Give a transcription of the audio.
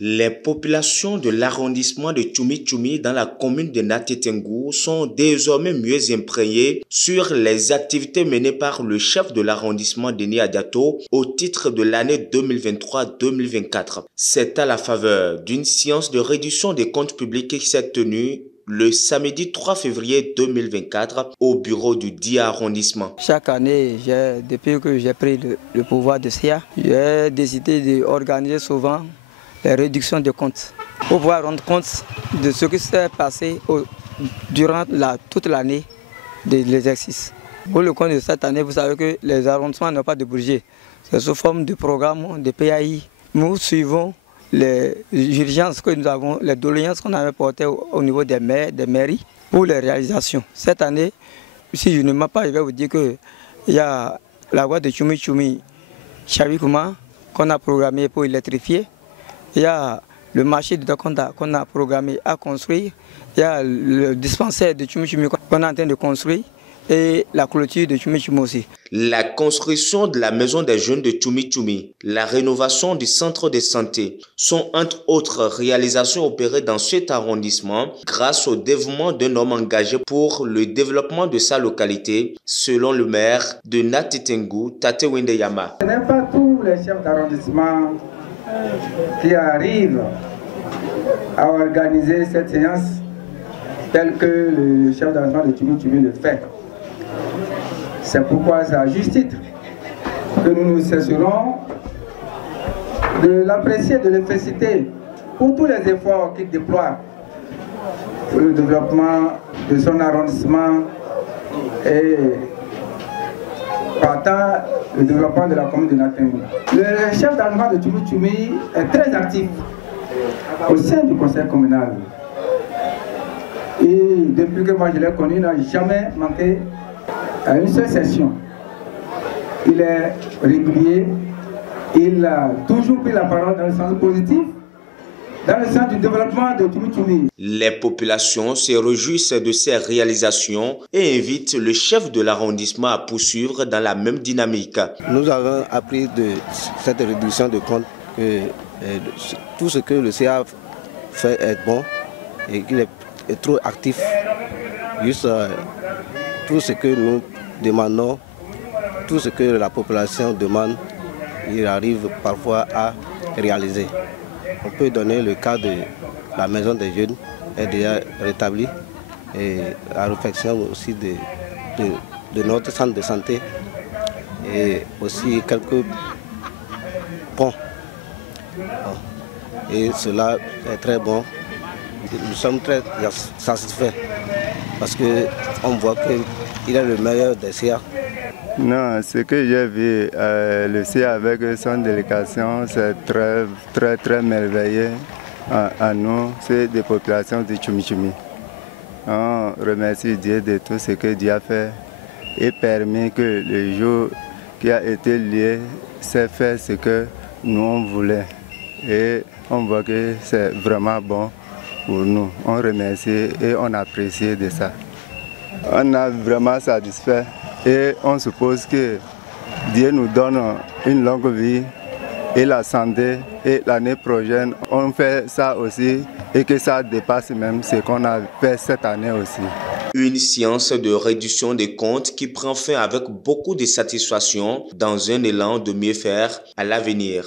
Les populations de l'arrondissement de Tchoumi-Tchoumi dans la commune de Nati-Tengou sont désormais mieux imprégnées sur les activités menées par le chef de l'arrondissement Denis Adiato au titre de l'année 2023-2024. C'est à la faveur d'une séance de réduction des comptes publics qui s'est tenue le samedi 3 février 2024 au bureau du dit arrondissement. Chaque année, depuis que j'ai pris le pouvoir de SIA, j'ai décidé d'organiser souvent les réductions de comptes pour pouvoir rendre compte de ce qui s'est passé durant toute l'année de l'exercice. Pour le compte de cette année, vous savez que les arrondissements n'ont pas de budget. C'est sous forme de programme de PAI. Nous suivons les urgences que nous avons, les doléances qu'on avait portées au niveau des maires, des mairies pour les réalisations. Cette année, si je ne mens pas, je vais vous dire qu'il y a la voie de Tchoumi-Tchoumi-Chavikouma qu'on a programmée pour électrifier. Il y a le marché de Dakonda qu'on a programmé à construire. Il y a le dispensaire de Tchoumi-Tchoumi qu'on est en train de construire. Et la clôture de Tchoumi-Tchoumi aussi. La construction de la maison des jeunes de Tchoumi-Tchoumi, la rénovation du centre de santé sont entre autres réalisations opérées dans cet arrondissement grâce au dévouement d'un homme engagé pour le développement de sa localité, selon le maire de Nati-Tengou, Tate Wendeyama. Ce n'est pas tous les chefs d'arrondissement qui arrivent à organiser cette séance telle que le chef d'arrondissement de Tchoumi-Tchoumi le fait. C'est pourquoi c'est à juste titre que nous nous cesserons de l'apprécier, de le féliciter pour tous les efforts qu'il déploie pour le développement de son arrondissement et partant le développement de la commune de Nati-Tengou. Le chef d'arrondissement de Tchoumi-Tchoumi est très actif au sein du conseil communal. Et depuis que moi je l'ai connu, il n'a jamais manqué à une seule session. Il est régulier, il a toujours pris la parole dans le sens positif, dans le sens du développement de Tchoumi-Tchoumi. Les populations se réjouissent de ces réalisations et invitent le chef de l'arrondissement à poursuivre dans la même dynamique. Nous avons appris de cette réduction de comptes que tout ce que le CA fait est bon et qu'il est trop actif. Juste tout ce que nous demandons, tout ce que la population demande, il arrive parfois à réaliser. On peut donner le cas de la maison des jeunes, est déjà rétablie, et la réflexion aussi de notre centre de santé, et aussi quelques ponts. Et cela est très bon. Nous sommes très satisfaits parce qu'on voit qu'il est le meilleur des CA. Non, ce que j'ai vu, le CA avec son délégation, c'est très merveilleux à nous, c'est des populations de Tchoumi-Tchoumi. On remercie Dieu de tout ce que Dieu a fait et permis que le jour qui a été lié s'est fait ce que nous on voulait. Et on voit que c'est vraiment bon pour nous. On remercie et on apprécie de ça. On a vraiment satisfait et on suppose que Dieu nous donne une longue vie et la santé, et l'année prochaine on fait ça aussi et que ça dépasse même ce qu'on a fait cette année aussi. Une séance de réduction des comptes qui prend fin avec beaucoup de satisfaction dans un élan de mieux faire à l'avenir.